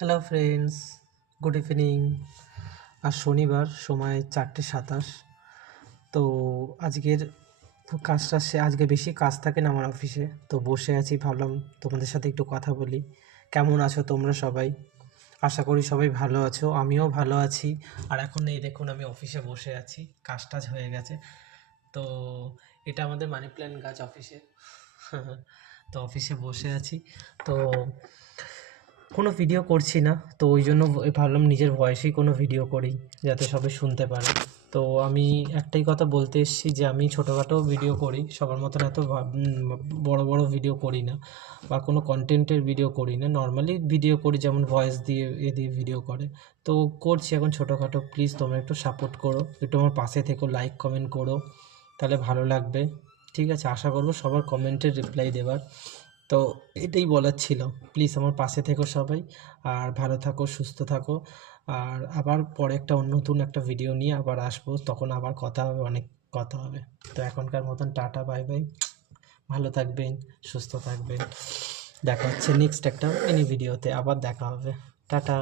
Hello friends, good evening. আজ শনিবার, সময় 4:27। তো আজকের কাজটা আজকে বেশি কাজ থাকে না আমার অফিসে, তো বসে আছি, ভাবলাম তোমাদের সাথে একটু কথা বলি। কেমন আছো তোমরা সবাই? আশা করি সবাই ভালো আছো, আমিও ভালো আছি। আর এখন এই দেখুন, আমি অফিসে বসে আছি, কাজ টাজ হয়ে গেছে। তো এটা আমাদের মানি প্ল্যান্ট গাছ অফিসে। তো অফিসে বসে আছি, তো কোনো ভিডিও করছি না, তো ওই জন্য ভাবলাম নিজের ভয়েসেই কোনো ভিডিও করি, যাতে সবাই শুনতে পারে। তো আমি একটাই কথা বলতে এসেছি যে আমি ছোটোখাটো ভিডিও করি, সবার মতন এত বড় বড় ভিডিও করি না, বা কোনো কন্টেন্টের ভিডিও করি না, নর্মালি ভিডিও করি, যেমন ভয়েস দিয়ে দিয়ে ভিডিও করে। তো করছি এখন ছোটোখাটো। প্লিজ তোমরা একটু সাপোর্ট করো, একটু আমার পাশে থেকো, লাইক কমেন্ট করো, তাহলে ভালো লাগবে। ঠিক আছে, আশা করবো সবার কমেন্টের রিপ্লাই দেওয়ার। তো এটাই বলার ছিল। প্লিজ আমার পাশে থেকো সবাই, আর ভালো থাকো, সুস্থ থাকো। আর আবার পরে নতুন একটা ভিডিও নিয়ে আবার আসবো, তখন আবার কথা হবে, অনেক কথা হবে। তো এখনকার মতন টাটা, বাই বাই। ভালো থাকবেন, সুস্থ থাকবেন। দেখা হচ্ছে নেক্সট একটা মিনি ভিডিওতে, আবার দেখা হবে। টাটা।